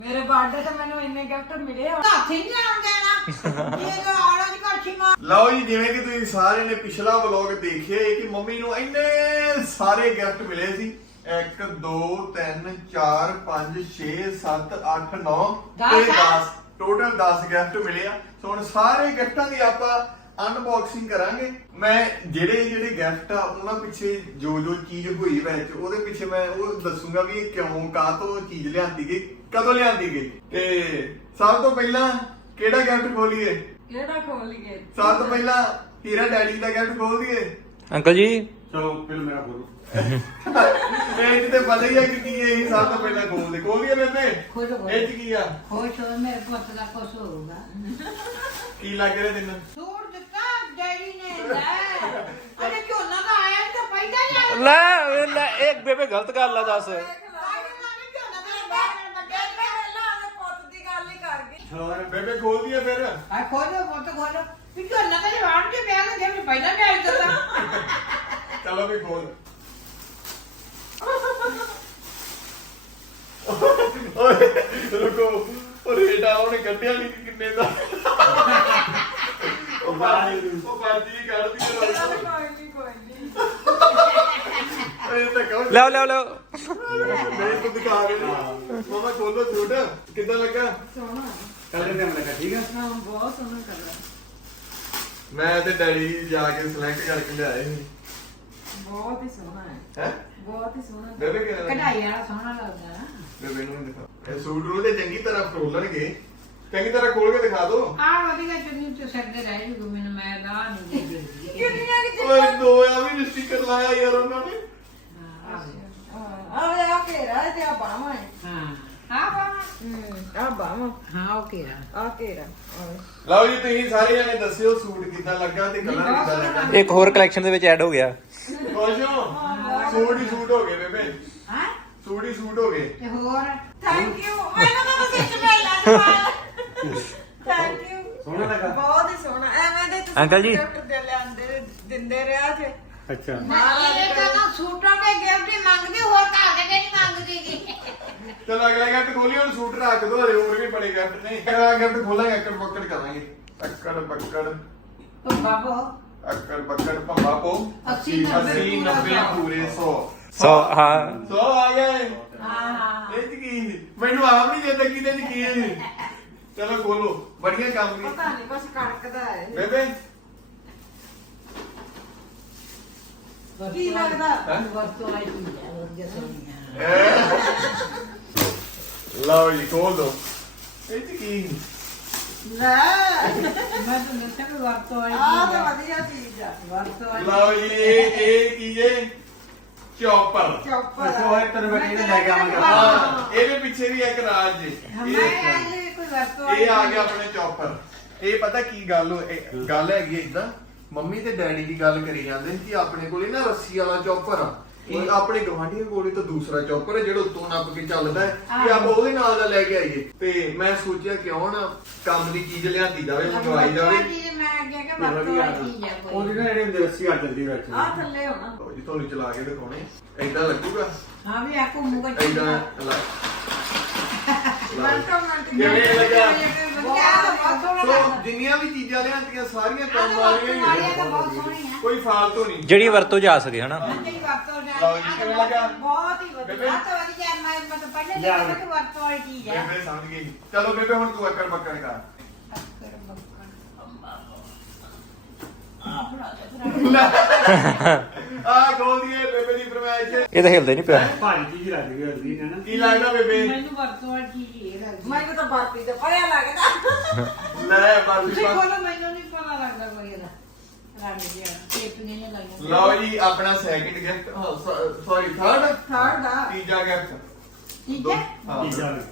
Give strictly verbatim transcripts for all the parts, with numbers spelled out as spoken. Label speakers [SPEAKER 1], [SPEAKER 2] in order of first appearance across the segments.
[SPEAKER 1] ਮੇਰੇ ਬਰਥਡੇ ਤੇ ਮੈਨੂੰ ਇੰਨੇ ਗਿਫਟ ਮਿਲੇ ਹੁਣ ਹੱਥ ਹੀ ਨਹੀਂ ਆਉਣ ਦੇਣਾ ਇਹ ਜੋ ਆਉਣਾ ਦੀ ਕਰਛੀ ਮਾਰ।
[SPEAKER 2] ਲਓ ਜੀ, ਜਿਵੇਂ ਕਿ ਤੁਸੀਂ ਸਾਰਿਆਂ ਨੇ ਪਿਛਲਾ ਵਲੌਗ ਦੇਖਿਆ ਹੈ ਕਿ ਮੰਮੀ ਨੂੰ ਇੰਨੇ ਸਾਰੇ ਗਿਫਟ ਮਿਲੇ ਸੀ। ਇੱਕ ਦੋ ਤਿੰਨ ਚਾਰ ਪੰਜ ਛੇ ਸੱਤ ਅੱਠ ਨੌ ਤੇ ਦਸ, ਟੋਟਲ ਦਸ ਗਿਫਟ ਮਿਲੇ ਆ। ਸੋ ਹੁਣ ਸਾਰੇ ਗਿਫਟਾਂ ਦੀ ਆਪਾਂ ਅਨਬਾਕਸਿੰਗ ਕਰਾਂਗੇ। ਮੈਂ ਜਿਹੜੇ ਜਿਹੜੇ ਗਿਫਟ ਆ ਉਹਨਾਂ ਪਿੱਛੇ ਜੋ ਜੋ ਚੀਜ਼ ਹੋਈ ਵਿੱਚ ਉਹਦੇ ਪਿੱਛੇ ਮੈਂ ਉਹ ਦੱਸੂਗਾ ਵੀ ਇਹ ਕਿਉਂ ਕਾਹਤੋਂ ਚੀਜ਼ ਲਿਆਂਦੀ ਗਈ, ਕਦੋਂ ਲਿਆਂਦੀ ਗਈ। ਤੇ ਸਭ ਤੋਂ ਪਹਿਲਾਂ ਕਿਹੜਾ ਗਿਫਟ ਖੋਲੀਏ?
[SPEAKER 1] ਕਿਹੜਾ ਖੋਲੀਏ?
[SPEAKER 2] ਸਭ ਤੋਂ ਪਹਿਲਾਂ ਹੀਰਾ ਡੈਡੀ ਦਾ ਗਿਫਟ ਖੋਲ ਦਈਏ।
[SPEAKER 3] ਅੰਕਲ ਜੀ
[SPEAKER 4] ਚਲੋ ਪਹਿਲਾਂ ਮੇਰਾ ਬੋਲੋ।
[SPEAKER 2] ਇਹ ਤੇ ਪਤਾ ਹੀ ਹੈ ਕਿ ਕੀ ਇਹ ਸਭ ਤੋਂ ਪਹਿਲਾਂ ਖੋਲ ਦੇ। ਖੋਲ ਦਈਏ ਬੇਬੇ?
[SPEAKER 1] ਖੋਲੋ ਖੋਲੋ।
[SPEAKER 2] ਇਹ ਚ ਕੀ ਆ?
[SPEAKER 1] ਖੁਸ਼ ਹੋ ਮੇਰੇ ਪੁੱਤ ਦਾ ਕੁਛ ਹੋਊਗਾ।
[SPEAKER 2] ਕੀ ਲੱਗ ਰਿਹਾ ਤੈਨੂੰ?
[SPEAKER 1] ਸੂਟ ਦਿੱਤਾ ਡੈਡੀ ਨੇ ਲੈ। ਅਰੇ ਝੋਨਾ ਤਾਂ ਆਇਆ ਨੀ ਤਾਂ ਪੈਦਾ ਨਹੀਂ
[SPEAKER 3] ਲੈ ਲੈ ਇੱਕ ਬੇਬੇ ਗਲਤ ਗੱਲ ਆ ਦੱਸ।
[SPEAKER 2] ਬੇਬੇ ਖੋਲ ਦਈਏ ਫਿਰ?
[SPEAKER 1] ਆ ਖੋਲੋ ਪੁੱਤ ਖੋਲੋ। ਵੀ ਝੋਨਾ ਤਾਂ ਜਵਾਨ ਕੇ ਵਿਆਹ ਦੇ ਮੈਨੂੰ ਪਹਿਲਾਂ ਨਹੀਂ ਆਇਆ ਦਿੱਤਾ।
[SPEAKER 2] ਚਲੋ ਵੀ ਖੋਲ। ਓਏ ਰੁਕੋ, ਉਹ ਰੇਟਾ ਉਹਨੇ ਕੱਢਿਆ ਨਹੀਂ ਕਿ ਕਿੰਨੇ ਦਾ। ਉਹ ਬਾਜੀ ਉਹ ਬਾਜੀ ਕੱਢਦੀ ਹੈ।
[SPEAKER 1] ਕੋਈ ਨਹੀਂ ਕੋਈ ਨਹੀਂ।
[SPEAKER 2] ਇਹ ਤਾਂ ਕਹੋ
[SPEAKER 3] ਲਿਆਓ ਲਿਆਓ ਲਿਆਓ।
[SPEAKER 2] ਨਹੀਂ ਤੂੰ ਦਿਖਾ ਕੇ ਮਾਮਾ ਖੋਲੋ ਝੂਠ। ਕਿੱਦਾਂ ਲੱਗਾ?
[SPEAKER 1] ਸੋਹਣਾ
[SPEAKER 4] ਕਲਰ ਤੇ ਮੈਂ ਲੱਗਾ ਠੀਕ ਆ।
[SPEAKER 1] ਹਾਂ ਬਹੁਤ ਸੋਹਣਾ ਕਲਰ।
[SPEAKER 2] ਮੈਂ ਤੇ ਡੈਡੀ ਜਾ ਕੇ ਸਿਲੈਕਟ ਕਰਕੇ ਲਿਆਏ ਸੀ।
[SPEAKER 1] ਬਹੁਤ ਹੀ ਸੋਹਣਾ ਹੈ।
[SPEAKER 2] ਹੈ
[SPEAKER 1] ਬਹੁਤ ਹੀ ਸੋਹਣਾ।
[SPEAKER 2] ਬੇਬੇ ਕਿਹੜਾ?
[SPEAKER 1] ਕਢਾਈ ਵਾਲਾ ਸੋਹਣਾ ਲੱਗਦਾ ਨਾ।
[SPEAKER 2] ਬੇਬੇ ਨੂੰ ਵੀ ਦਿਖਾ। ਇਹ ਸੂਟ ਨੂੰ ਤੇ ਚੰਗੀ ਤਰ੍ਹਾਂ ਫਰੋਲਣਗੇ। ਚੰਗੀ ਤਰ੍ਹਾਂ ਖੋਲ ਕੇ ਦਿਖਾ ਦੋ।
[SPEAKER 1] ਆ ਵਧੀਆ ਚੁੰਨੀ ਤੇ ਸਿਰ ਤੇ ਰਹਿ ਜੂਗਾ ਮੈਨੂੰ। ਮੈਂ ਦਾ ਨਹੀਂ ਦੇ ਦੇ ਕਿੰਨੀਆਂ ਕਿ
[SPEAKER 2] ਓਏ ਦੋ ਆ ਵੀ ਸਟicker ਲਾਇਆ ਯਾਰ ਉਹਨਾਂ ਨੇ।
[SPEAKER 1] ਆਵੇ ਆ ਘੇਰਾ ਤੇ ਆ ਬਾਹਾਂ ਹੈ। ਹਾਂ ਆ ਬਾਹਾਂ। ਹੂੰ ਆ ਬਾਹਾਂ। ਹਾਂ ਉਹ ਘੇਰਾ ਆ ਘੇਰਾ।
[SPEAKER 2] ਲਓ ਜੀ, ਤੁਸੀਂ ਸਾਰੇ ਜਣੇ ਦੱਸਿਓ ਸੂਟ ਕਿੱਦਾਂ ਲੱਗਾ ਤੇ ਕਲਰ ਕਿੱਦਾਂ ਲੱਗਾ।
[SPEAKER 3] ਇੱਕ ਹੋਰ ਕਲੈਕਸ਼ਨ ਦੇ ਵਿੱਚ ਐਡ ਹੋ ਗਿਆ।
[SPEAKER 2] ਖੁਸ਼ ਹੋ? ਸੂਟ ਹੀ ਸੂਟ ਹੋ ਗਏ ਬੇਬੇ।
[SPEAKER 1] ਹਾਂ
[SPEAKER 2] ਸੂਟ ਹੀ ਸੂਟ ਹੋ ਗਏ।
[SPEAKER 1] ਤੇ ਹੋਰ ਥੈਂਕ ਯੂ। ਮੈਨੂੰ ਤਾਂ ਤੁਸੀਂ ਚਮੇਲਾ ਦਵਾ। Thank you.
[SPEAKER 4] ਸੋਹਣਾ ਲੱਗਾ।
[SPEAKER 1] ਬਹੁਤ ਹੀ ਸੋਹਣਾ। ਐਵੇਂ ਦੇ ਤੁਸੀਂ
[SPEAKER 3] ਅੰਕਲ ਜੀ।
[SPEAKER 1] ਗਿਫਟ ਦੇ ਲਿਆਂਦੇ ਦਿੰਦੇ ਰਿਹਾ ਜੇ।
[SPEAKER 4] ਅੱਛਾ
[SPEAKER 1] ਇਹ ਤਾਂ ਨਾ ਸੂਟਾਂ ਦੇ ਗਿਫਟ ਹੀ ਮੰਗਦੇ, ਹੋਰ ਘਰ ਦੇ ਨਹੀਂ ਮੰਗਦੀ।
[SPEAKER 2] ਚਲੋ ਅਗਲਾ ਗਿਫਟ ਖੋਲੀਏ। ਹੁਣ ਸੂਟ ਰੱਖ ਦੋ, ਹਲੇ ਹੋਰ ਵੀ ਬੜੇ ਗਿਫਟ ਨੇ। ਅਗਲਾ ਗਿਫਟ ਖੋਲਾਂਗੇ, ਅੱਕੜ ਬੱਕੜ ਕਰਾਂਗੇ। ਅੱਕੜ ਬੱਕੜ
[SPEAKER 1] ਉਹ ਬਾਬੋ
[SPEAKER 2] ਅੱਕੜ ਬੱਕੜ ਭੰਬਾ ਪੋ
[SPEAKER 1] ਅੱਸੀ
[SPEAKER 2] ਅੱਸੀ ਨੱਬੇ ਪੂਰੇ ਸੌ।
[SPEAKER 3] ਸੌ ਹਾਂ।
[SPEAKER 2] ਸੌ ਆ ਗਏ।
[SPEAKER 1] ਹਾਂ ਹਾਂ
[SPEAKER 2] ਇਹ ਚ ਕੀ? ਮੈਨੂੰ ਆਪ ਨਹੀਂ ਜਿੱਦ ਕਿਤੇ ਚ ਕੀ ਹੈ। ਚਲੋ ਖੋਲੋ, ਬੜੀਆਂ ਕੰਮ ਦੀ
[SPEAKER 1] ਪਤਾ ਨਹੀਂ ਕੁਛ ਕੜਕਦਾ ਹੈ।
[SPEAKER 2] ਬੇਬੇ।
[SPEAKER 1] ਕੀ ਲੱਗਦਾ?
[SPEAKER 2] ਹੈਂ?
[SPEAKER 1] ਵਰਤੋਂ ਆਈ ਚੀਜ਼ ਹੈ ਵਧੀਆ ਸੋਹਣੀ।
[SPEAKER 2] ਲਓ ਜੀ, ਖੋਲ ਦੋ। ਇਹ ਚ ਕੀ?
[SPEAKER 1] ਲੈ ਮੈਂ ਤਾਂ ਦੱਸਿਆ ਵੀ ਵਰਤੋਂ ਆਈ
[SPEAKER 5] ਆਹ
[SPEAKER 1] ਚੀਜ਼
[SPEAKER 5] ਤਾਂ
[SPEAKER 1] ਹੈ।
[SPEAKER 5] ਵਧੀਆ ਚੀਜ਼ ਆ।
[SPEAKER 1] ਵਰਤੋਂ ਆਈ
[SPEAKER 2] ਲਓ ਜੀ, ਇਹ ਇਹ ਕੀ ਜੇ? ਚੌਪਰ।
[SPEAKER 5] ਚੌਪਰ
[SPEAKER 4] ਅੱਛਾ ਉਹ ਇੱਕ ਤਰ੍ਹਾਂ ਬੈਠੀ ਤੇ ਲੈ ਕੇ ਆਵਾਂਗੇ।
[SPEAKER 2] ਹਾਂ, ਇਹਦੇ ਪਿੱਛੇ ਵੀ ਇੱਕ ਰਾਜ ਜੀ।
[SPEAKER 1] ਹਮਾਰੇ
[SPEAKER 2] ਇਹ
[SPEAKER 1] ਅੱਜ ਵੀ ਕੋਈ ਵਰਤੋਂ ਆਈ
[SPEAKER 2] ਇਹ ਆ ਗਿਆ ਆਪਣੇ ਚੌਪਰ। ਇਹ ਪਤਾ ਕੀ ਗੱਲ ਹੋ- ਇਹ ਗੱਲ ਹੈਗੀ ਇਦਾਂ, ਮੰਮੀ ਤੇ ਡੈਡੀ ਦੀ ਗੱਲ ਕਰੀ ਜਾਂਦੇ ਸੀ ਕਿ ਆਪਣੇ ਕੋਲੇ ਨਾ ਰੱਸੀ ਵਾਲਾ ਚੌਪਰ ਆ। ਇਹ ਆਪਣੇ ਗਵਾਂਢੀਆਂ ਕੋਲੇ ਤਾਂ ਦੂਸਰਾ ਚੌਪਰ ਹੈ ਜਿਹੜਾ ਉੱਤੋਂ ਨੱਪ ਕੇ ਚੱਲਦਾ ਹੈ। ਕਿ ਆਪਾਂ ਉਹਦੇ ਨਾਲ ਦਾ ਲੈ ਕੇ ਆਈਏ। ਤੇ ਮੈਂ ਸੋਚਿਆ ਕਿਉਂ ਨਾ ਕੰਮ ਦੀ ਚੀਜ਼ ਲਿਆਂਦੀ ਜਾਵੇ, ਮੰਗਵਾਈ ਜਾਵੇ।
[SPEAKER 1] ਚੀਜ਼ ਮੈਂ ਅੱਗੇ ਕਿ ਵਰਤੋਂ ਆਈ ਚੀਜ਼ ਹੈ ਕੋਈ।
[SPEAKER 4] ਉਹਦੀ ਨਾ ਜਿਹੜੀ ਹੁੰਦੀ ਰੱਸੀ ਆ ਜਲਦੀ ਵਿੱਚ।
[SPEAKER 5] ਆ ਥੱਲੇ ਹੋਣਾ।
[SPEAKER 2] ਲਓ ਜੀ, ਤੁਹਾਨੂੰ ਚਲਾ ਕੇ ਦਿਖਾਉਣੇ। ਏਦਾਂ ਲੱਗੂਗਾ।
[SPEAKER 1] ਹਾਂ ਵੀ ਆ ਘੁੰਮੂਗਾ ਚੀਜ਼।
[SPEAKER 2] ਏਦਾਂ ਲਾ-
[SPEAKER 5] ਮਿੰਟੋ ਮਿੰਟ
[SPEAKER 2] ਕਿਵੇਂ ਲੱਗਾ?
[SPEAKER 1] ਸੋ
[SPEAKER 2] ਸੋ ਜਿੰਨੀਆਂ ਵੀ ਚੀਜ਼ਾਂ ਲਿਆਂਦੀਆਂ ਸਾਰੀਆਂ ਕੰਮ ਵਾਲੀਆਂ ਹੀ ਨੇ।
[SPEAKER 1] ਬਹੁਤ ਸੋਹਣੀ ਹੈ।
[SPEAKER 2] ਕੋਈ ਫਾਲਤੂ ਨਹੀਂ।
[SPEAKER 3] ਜਿਹੜੀ ਵਰਤੋਂ ਜਾ ਸਕੇ ਹਨਾ।
[SPEAKER 1] ਜਿਹੜੀ ਵਰਤੋਂ
[SPEAKER 2] ਲਓ ਜੀ, ਕਿਵੇਂ ਲੱਗਾ?
[SPEAKER 1] ਬਹੁਤ ਹੀ ਵਧੀਆ।
[SPEAKER 2] ਬੇਬੇ?
[SPEAKER 1] ਆ ਤਾਂ ਵਧੀਆ। ਮੈਂ ਮਤਲਬ ਪਹਿਲੇ
[SPEAKER 4] ਲਿਆ
[SPEAKER 1] ਦੇਖਿਆ ਕਿ ਵਰਤੋਂ ਵਾਲੀ ਚੀਜ਼ ਹੈ।
[SPEAKER 2] ਬੇਬੇ ਸਮਝ ਗਈ। ਚਲੋ ਬੇਬੇ, ਹੁਣ ਤੂੰ ਅੱਕੜ ਬੱਕੜ ਕਰ। ਆ ਖੋਲ ਦੀਏ ਬੇਬੇ ਦੀ ਫਰਮਾਇਸ਼।
[SPEAKER 3] ਇਹ ਤਾਂ ਹਿਲਦਾ ਨਹੀਂ ਪਿਆ।
[SPEAKER 4] ਭਾਰੀ ਚੀਜ਼ ਲੱਗ ਗਈ ਹਲਦੀ ਨੇ ਨਾ।
[SPEAKER 2] ਕੀ ਲੱਗਦਾ ਬੇਬੇ?
[SPEAKER 1] ਮੈਨੂੰ ਵਰਤੋਂ ਵਾਲੀ ਚੀਜ਼ ਇਹ ਲੱਗਦੀ।
[SPEAKER 5] ਮੈਨੂੰ ਤਾਂ ਬਾਪੀ ਦਾ ਪੜਿਆ ਲੱਗਦਾ।
[SPEAKER 2] ਲੈ ਬਾਬੀ
[SPEAKER 1] ਤੁਸੀਂ
[SPEAKER 2] ਪਾ-
[SPEAKER 1] ਬੋਲੋ, ਮੈਨੂੰ ਨਹੀਂ ਪਤਾ ਲੱਗਦਾ ਕੋਈ ਇਹਦਾ ਰੰਗ ਜਿਹਾ ਟੇਪ ਨਹੀਂ ਲੱਗਦਾ।
[SPEAKER 2] ਲਓ ਜੀ, ਆਪਣਾ second gift, sorry third
[SPEAKER 5] third ਆ।
[SPEAKER 2] ਤੀਜਾ ਗਿਫਟ।
[SPEAKER 1] ਠੀਕ ਹੈ।
[SPEAKER 2] ਹਾਂ।
[SPEAKER 4] ਪੀਜ਼ਾ ਵੀ।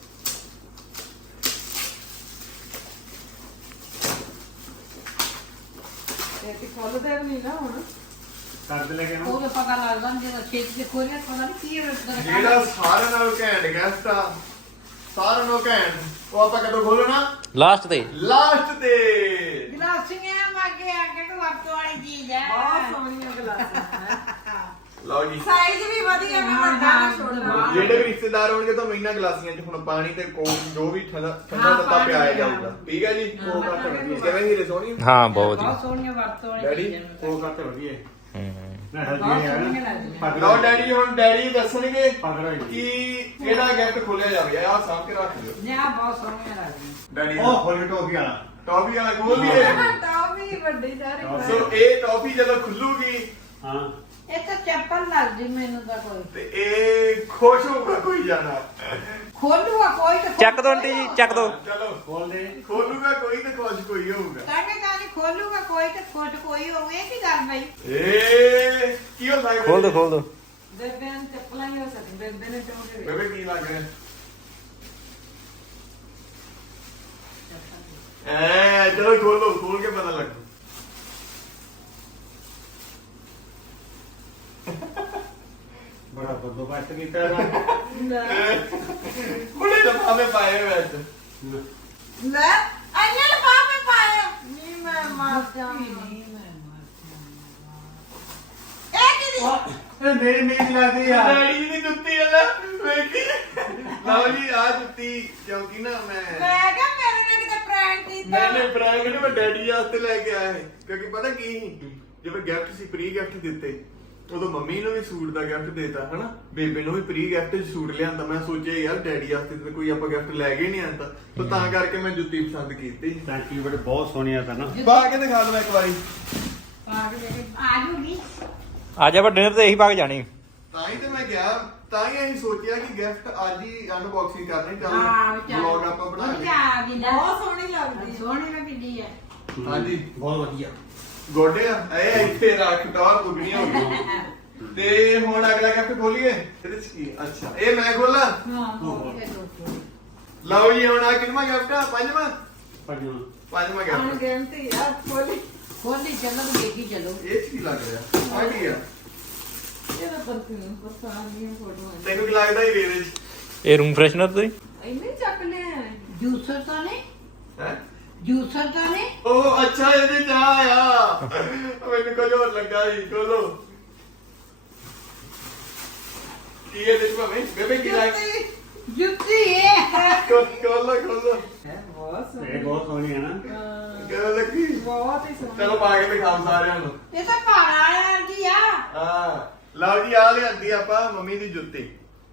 [SPEAKER 5] ਇਹ ਤੇ ਖੋਲਦੇ ਵੀ ਨਹੀਂ ਨਾ ਹੁਣ।
[SPEAKER 4] ਕਰਦੇ ਲੈ ਕੇ ਆਵਾਂ।
[SPEAKER 1] ਉਹ ਤਾਂ ਪਤਾ ਲੱਗਦਾ ਨਹੀਂ ਜਦੋਂ ਛੇਤੀ ਤੇ ਖੋਲਿਆ ਪਤਾ ਨਹੀਂ ਕੀ ਹੈ ਉਸ ਦਾ।
[SPEAKER 2] ਜਿਹੜਾ ਸਾਰਿਆਂ ਨਾਲੋਂ ਘੈਂਟ ਗਿਫਟ ਆ, ਸਾਰਿਆਂ ਨਾਲੋਂ ਘੈਂਟ, ਉਹ ਆਪਾਂ ਕਦੋਂ ਖੋਲਣਾ?
[SPEAKER 3] ਲਾਸਟ ਤੇ
[SPEAKER 2] ਲਾਸਟ ਤੇ।
[SPEAKER 1] ਗਲਾਸੀਆਂ ਮਾਗੇ ਆ ਕੇ ਕੋਈ ਵਰਤੋਂ ਵਾਲੀ ਚੀਜ਼ ਹੈ।
[SPEAKER 5] ਬਹੁਤ ਸੋਹਣੀਆਂ ਗਲਾਸਾਂ।
[SPEAKER 2] ਲਓ ਜੀ
[SPEAKER 5] ਸਾਈਜ਼ ਵੀ ਵਧੀਆ ਨਾ ਵੱਡਾ ਨਾ ਛੋਟਾ।
[SPEAKER 2] ਜਿਹੜੇ ਵੀ ਰਿਸ਼ਤੇਦਾਰ ਹੋਣਗੇ ਤੁਹਾਨੂੰ ਇਹਨਾਂ ਗਲਾਸੀਆਂ 'ਚ ਹੁਣ ਪਾਣੀ ਤੇ ਕੋਕ ਜੋ ਵੀ ਠੰਡਾ ਠੰਡਾ
[SPEAKER 1] ਹਾਂ,
[SPEAKER 2] ਤੱਤਾ
[SPEAKER 1] ਪਾਣੀ
[SPEAKER 2] ਪਿਆਇਆ
[SPEAKER 1] ਪਿਆ।
[SPEAKER 2] ਜਾਊਗਾ ਠੀਕ ਹੈ ਜੀ
[SPEAKER 4] ਕੋਕ ਆ ਤਾਂ ਵਧੀਆ
[SPEAKER 2] ਕਿਵੇਂ ਹੀਰੇ ਸੋਹਣੀ
[SPEAKER 3] ਹਾਂ ਬਹੁਤ
[SPEAKER 1] ਬਹੁਤ
[SPEAKER 3] ਜੀ
[SPEAKER 1] ਸੋਹਣੀਆਂ ਵਰਤੋਂ ਵਾਲੀਆਂ
[SPEAKER 2] ਡੈਡੀ,
[SPEAKER 1] ਚੀਜ਼ਾਂ ਨੂੰ।
[SPEAKER 4] ਕੋਕ ਆ ਤਾਂ ਵਧੀਆ
[SPEAKER 3] ਹੂੰ
[SPEAKER 4] ਮੈਂ
[SPEAKER 1] ਬਹੁਤ
[SPEAKER 4] ਹਲਦੀ
[SPEAKER 1] ਸੋਹਣੀਆਂ
[SPEAKER 4] ਆ
[SPEAKER 1] ਲੱਗਦੀਆਂ।
[SPEAKER 2] ਲਓ ਡੈਡੀ ਹੁਣ ਡੈਡੀ ਦੱਸਣਗੇ
[SPEAKER 4] ਪਕੜੋ
[SPEAKER 2] ਕਿ ਕਿਹੜਾ ਗਿਫਟ ਖੋਲਿਆ ਜਾਵੇ ਆਹ ਸਾਂਭ ਕੇ ਰੱਖ ਲਿਓ
[SPEAKER 1] ਨੇ ਆ ਬਹੁਤ ਸੋਹਣੀਆਂ ਲੱਗਦੀਆਂ।
[SPEAKER 2] ਡੈਡੀ
[SPEAKER 4] ਉਹ ਹੋਲੀ ਟੋਪੀ ਵਾਲਾ
[SPEAKER 2] ਟੌਫੀ ਵਾਲਾ ਖੋਲ ਦਈਏ
[SPEAKER 5] ਟੌਫੀ ਵੱਡੀ ਸਾਰੀ।
[SPEAKER 2] ਸੋ ਇਹ ਟੌਫੀ ਜਦੋਂ ਖੁੱਲੂਗੀ
[SPEAKER 4] ਹਾਂ
[SPEAKER 1] ਇਹ ਤਾਂ ਚੱਪਲ ਲੱਗਦੀ ਮੈਨੂੰ ਤਾਂ ਕੋਈ
[SPEAKER 2] ਤੇ ਇਹ ਖੁਸ਼ ਹੋਊਗਾ ਕੋਈ ਜਾਣਾ
[SPEAKER 1] ਖੋਲੂਗਾ ਕੋਈ ਤੇ
[SPEAKER 3] ਚੱਕ ਦੋ ਆਂਟੀ ਜੀ ਚੱਕ ਦੋ
[SPEAKER 2] ਚਲੋ
[SPEAKER 4] ਖੋਲ ਦੇ
[SPEAKER 2] ਖੋਲੂਗਾ ਕੋਈ ਤੇ ਖੁਸ਼ ਕੋਈ ਹੋਊਗਾ
[SPEAKER 1] ਕਹਿੰਦੇ ਕਹਿੰਦੇ ਖੋਲੂਗਾ ਕੋਈ ਤੇ ਖੁਸ਼ ਕੋਈ ਹੋਵੇ ਇਹ ਕੀ ਗੱਲ ਬਈ।
[SPEAKER 2] ਏ ਕੀ ਹੋ ਸਕਦਾ
[SPEAKER 3] ਖੋਲ ਦੋ ਖੋਲ ਦੋ
[SPEAKER 5] ਬੇਬੇ ਨੇ ਚੱਪਲਾਂ ਹੀ ਹੋ ਸਕਦੀ ਬੇਬੇ ਨੇ ਚੋਕੇ
[SPEAKER 2] ਬੇਬੇ ਕੀ ਲੱਗ ਰਿਹਾ ਐ ਚਲੋ ਖੋਲੋ ਖੋਲ ਕੇ ਪਤਾ ਲੱਗੂ
[SPEAKER 4] ਬੜਾ ਬੰਦੋਬਸਤ ਕੀਤਾ ਨਾ
[SPEAKER 2] ਕੋਲੇ ਤਾਂ ਭਾਵੇਂ ਪਾਏ ਹੋਏ ਅੱਜ
[SPEAKER 5] ਲੈ ਅੰਨੇ ਲਫਾਫੇ ਪਾਏ ਨੀ ਮੈਂ ਮਾਰ ਜਾ ਇਹ ਕੀ
[SPEAKER 4] ਇਹ ਮੇਰੀ ਮੇਰੀ ਲੱਗਦੀ ਆ
[SPEAKER 2] ਡੈਡੀ ਜੀ ਦੀ ਜੁੱਤੀ ਅੱਲਾ ਵੇਖੀ ਲਓ ਜੀ ਆ ਜੁੱਤੀ ਕਿਉਂਕਿ ਨਾ ਮੈਂ
[SPEAKER 5] ਮੈਂ ਕਿਹਾ ਮੇਰੇ ਨੇ ਕਿਤੇ ਪ੍ਰੈਂਕ ਕੀਤਾ
[SPEAKER 2] ਮੈਨੇ ਬ੍ਰੈਂਡ ਨੂੰ ਮੈਂ ਡੈਡੀ ਵਾਸਤੇ ਲੈ ਕੇ ਆਇਆ ਸੀ ਕਿਉਂਕਿ ਪਤਾ ਕੀ ਸੀ ਜਿਵੇਂ ਗਿਫਟ ਸੀ ਪ੍ਰੀ ਗਿਫਟ ਦਿੱਤੇ ਉਦੋਂ ਮੰਮੀ ਨੂੰ ਵੀ ਸੂਟ ਦਾ ਗਿਫਟ ਦੇਤਾ ਹਨਾ ਬੇਬੇ ਨੂੰ ਵੀ ਪ੍ਰੀ ਗਿਫਟ ਚ ਸੂਟ ਲਿਆਂਦਾ ਮੈਂ ਸੋਚਿਆ ਯਾਰ ਡੈਡੀ ਵਾਸਤੇ ਤਾਂ ਕੋਈ ਆਪਾਂ ਗਿਫਟ ਲੈ ਕੇ ਨਹੀਂ ਆਂਦਾ ਤਾਂ ਤਾਂ ਕਰਕੇ ਮੈਂ ਜੁੱਤੀ ਪਸੰਦ ਕੀਤੀ
[SPEAKER 4] ਥੈਂਕ ਯੂ ਬੜੇ ਬਹੁਤ ਸੋਹਣੀਆਂ ਤਾਂ ਨਾ
[SPEAKER 2] ਪਾ ਕੇ ਦਿਖਾ ਦਵਾਂ ਇੱਕ ਵਾਰੀ
[SPEAKER 1] ਪਾ ਕੇ ਦੇ ਆ ਜੂਗੀ
[SPEAKER 3] ਅੱਜ ਆਪਾਂ ਡਿਨਰ ਤੇ ਇਹੀ ਪਾ ਕੇ ਜਾਣੀ
[SPEAKER 2] ਤਾਂ ਹੀ ਤੇ ਮੈਂ ਗਿਆ ਤਾਂ ਹੀ ਅਸੀਂ ਸੋਚਿਆ ਕਿ ਗਿਫਟ ਅੱਜ ਹੀ ਅਨਬਾਕਸਿੰਗ ਕਰਨੀ ਚੱਲ
[SPEAKER 1] ਹਾਂ ਵਿਚਾਰ
[SPEAKER 2] ਵਲੌਗ ਆਪਾਂ ਬਣਾ
[SPEAKER 1] ਵਧੀਆ
[SPEAKER 2] ਕੇ
[SPEAKER 1] ਆ ਗਈ ਨਾ
[SPEAKER 5] ਬਹੁਤ ਸੋਹਣੀ ਲੱਗਦੀ
[SPEAKER 1] ਸੋਹਣੀ ਨਾ ਕਿੱਡੀ ਹੈ।
[SPEAKER 2] ਹਾਂਜੀ
[SPEAKER 4] ਬਹੁਤ ਵਧੀਆ
[SPEAKER 2] ਗੋਡੇ ਆ ਇਹ ਇੱਥੇ ਰੱਖ ਟੌਰ ਦੁਗਣੀ ਹੋ ਗਈ ਤੇ ਹੁਣ ਅਗਲਾ ਗਿਫਟ ਖੋਲੀਏ ਇਹਦੇ ਚ ਕੀ ਅੱਛਾ ਇਹ ਮੈਂ ਖੋਲਾਂ
[SPEAKER 1] ਹਾਂ ਹੋ ਗਏ ਦੋ
[SPEAKER 2] ਲਓ ਜੀ ਹੁਣ ਆ ਕਿੰਨਾ ਗਿਫਟ ਆ ਪੰਜਵਾਂ
[SPEAKER 4] ਪੰਜਵਾਂ
[SPEAKER 2] ਪੰਜਵਾਂ
[SPEAKER 5] ਹੁਣ
[SPEAKER 2] ਗਿਫਟ
[SPEAKER 5] ਗਿਣਤੀ ਆ ਖੋਲੀ
[SPEAKER 1] ਖੋਲੀ ਚੱਲੋ ਤੇ ਦੇਖੀ ਚੱਲੋ।
[SPEAKER 2] ਇਹ 'ਚ ਕੀ ਲੱਗ ਰਿਹਾ ਆ ਕੀ ਆ
[SPEAKER 5] ਇਹਦਾ ਪਰਫਿਊਮ ਪਸੰਦ ਨਹੀਂ ਫੋਟੋ
[SPEAKER 2] ਤੈਨੂੰ ਕੀ ਲੱਗਦਾ ਇਹ ਇਹਦੇ ਚ
[SPEAKER 3] ਇਹ ਰੂਮ ਫਰੈਸ਼ਨਰ ਤੁਸੀਂ
[SPEAKER 5] ਇੰਨੇ ਚੱਕ ਲਿਆ
[SPEAKER 1] ਜੂਸਰ ਤਾਂ ਨਹੀਂ
[SPEAKER 2] ਹੈ
[SPEAKER 1] ਜੂਸਰ ਤਾਂ ਨਹੀਂ
[SPEAKER 2] ਉਹ ਅੱਛਾ ਇਹਦੇ ਚ ਆਇਆ ਮੈਨੂੰ ਕੁਝ ਹੋਰ ਲੱਗਾ ਜੀ ਖੋਲੋ ਕੀ ਇਹਦੇ ਚ ਭਾਵੇਂ ਬੇਬੇ ਕੀ ਲੱਗ
[SPEAKER 1] ਜੁੱਤੀ ਇਹ
[SPEAKER 2] ਖੋਲੋ ਖੋਲੋ
[SPEAKER 5] ਹੈ ਬਹੁਤ ਸੋਹਣੀ
[SPEAKER 4] ਇਹ ਬਹੁਤ ਸੋਹਣੀ ਹੈ ਨਾ
[SPEAKER 5] ਹਾਂ,
[SPEAKER 2] ਕਿਹੜਾ ਲੱਗੀ
[SPEAKER 5] ਬਹੁਤ ਹੀ ਸੋਹਣੀ
[SPEAKER 2] ਚਲੋ ਪਾ ਕੇ ਦਿਖਾਓ ਸਾਰਿਆਂ ਨੂੰ
[SPEAKER 1] ਇਹ ਤਾਂ ਭਾਰਾ ਵਾਲਿਆਂ ਦੀ ਆ।
[SPEAKER 2] ਹਾਂ ਲਓ ਜੀ ਆ ਲਿਆਂਦੀ ਆਪਾਂ ਮੰਮੀ ਦੀ ਜੁੱਤੀ